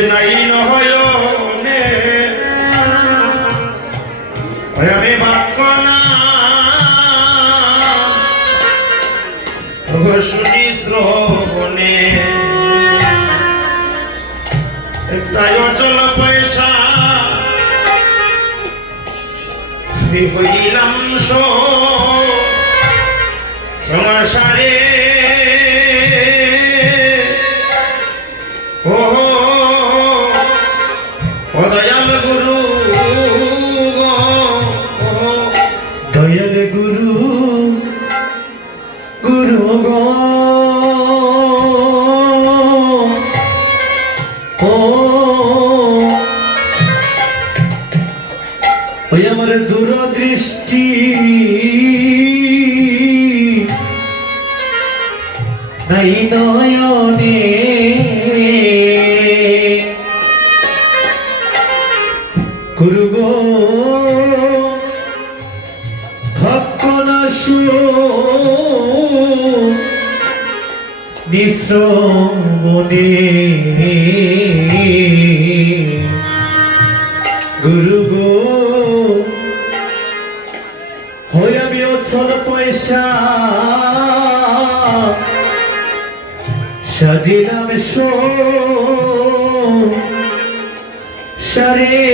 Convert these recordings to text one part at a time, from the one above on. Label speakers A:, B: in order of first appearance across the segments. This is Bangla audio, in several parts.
A: নাই নহয় আমি বাপনা শুনি শ্রবণে। একটা অচল পয়সা। হইলাম
B: সমাসারে নাই নয়নে গুরু গো ভক্ত নাশু নিশ্র সরে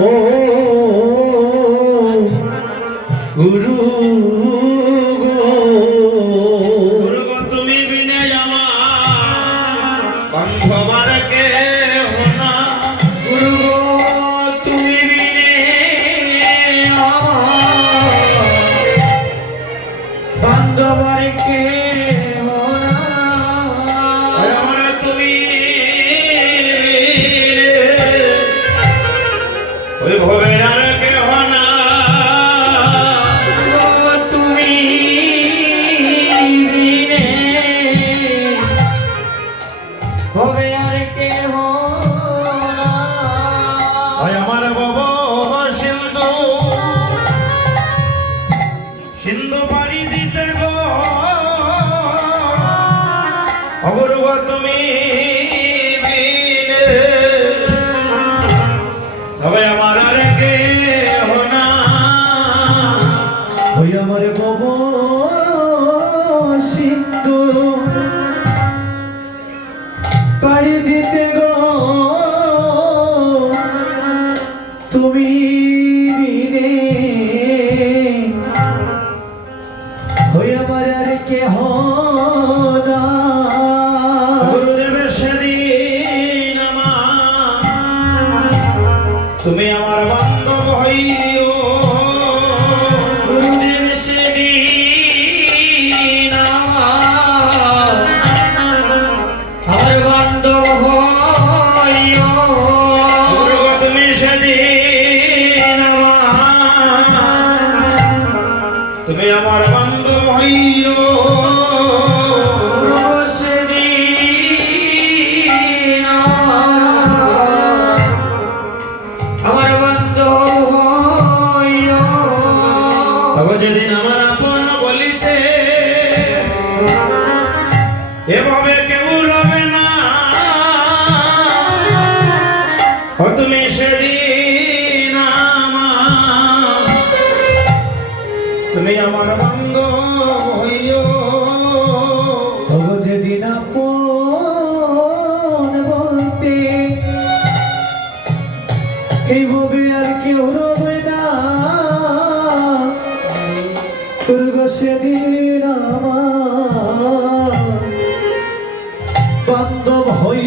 B: ও গুরু
A: তুমি বিনয় আমার বন্ধ মারকে ভবে পাড়ি দিতে গো তুমি আমার
B: বান্ধ হইও। যেদিন আপন বলতে এইভাবে আর কেউ রবে না।
A: দুর্গ সেদিন আমার বান্ধব হই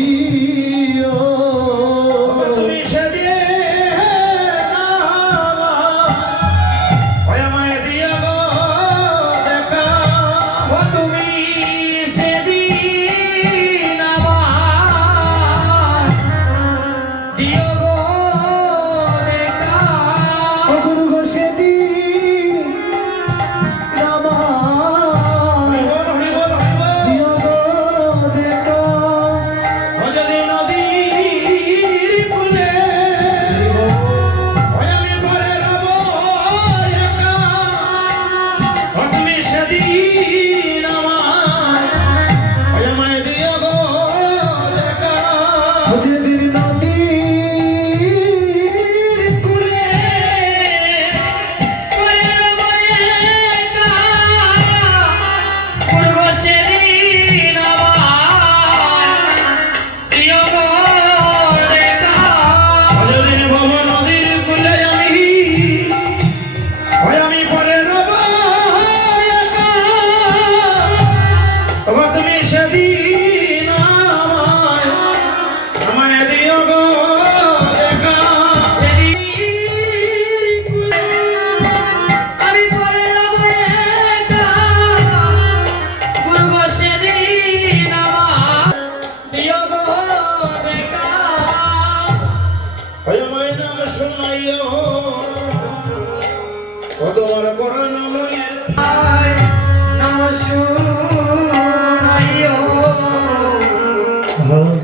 A: Uh-huh.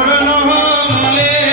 A: পূর্ণ হলে